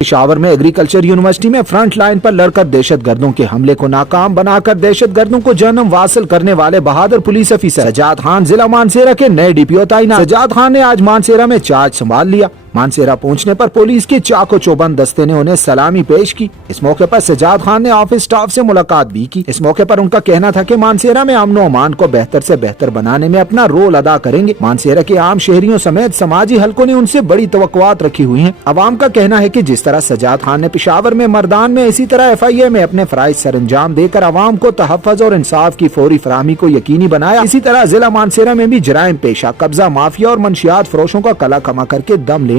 पेशावर में agriculture university में front line पर लड़कर दहशतगर्दों के हमले को नाकाम बनाकर दहशतगर्दों को जन्म वासिल करने वाले बहादुर पुलिस अफसर सजाद खान जिला मानसेरा के नए डीपीओ तैनात। सजाद खान ने आज मानसेरा में चार्ज संभाल लिया। मानसेरा पहुंचने पर पुलिस के चाको चौबंद दस्ते ने उन्हें सलामी पेश की। इस मौके पर सजाद खान ने ऑफिस स्टाफ से मुलाकात भी की। इस मौके पर उनका कहना था कि मानसेरा में अमन अमान को बेहतर से बेहतर बनाने में अपना रोल अदा करेंगे। मानसेरा के आम शहरियों समेत समाजी हलकों ने उनसे बड़ी तवक्कुआत रखी हुई हैं। अवाम का कहना है कि जिस तरह सजाद खान ने पेशावर में, मर्दान में, इसी तरह FIA में अपने फराइज सरअंजाम देकर अवाम को तहफ़्फ़ुज़ और इंसाफ की फौरी फराहमी को यकीनी बनाया, इसी तरह जिला मानसेरा में भी जराइम पेशा, कब्जा माफिया और मंशियात फरोशों का कला कमा करके दम लेने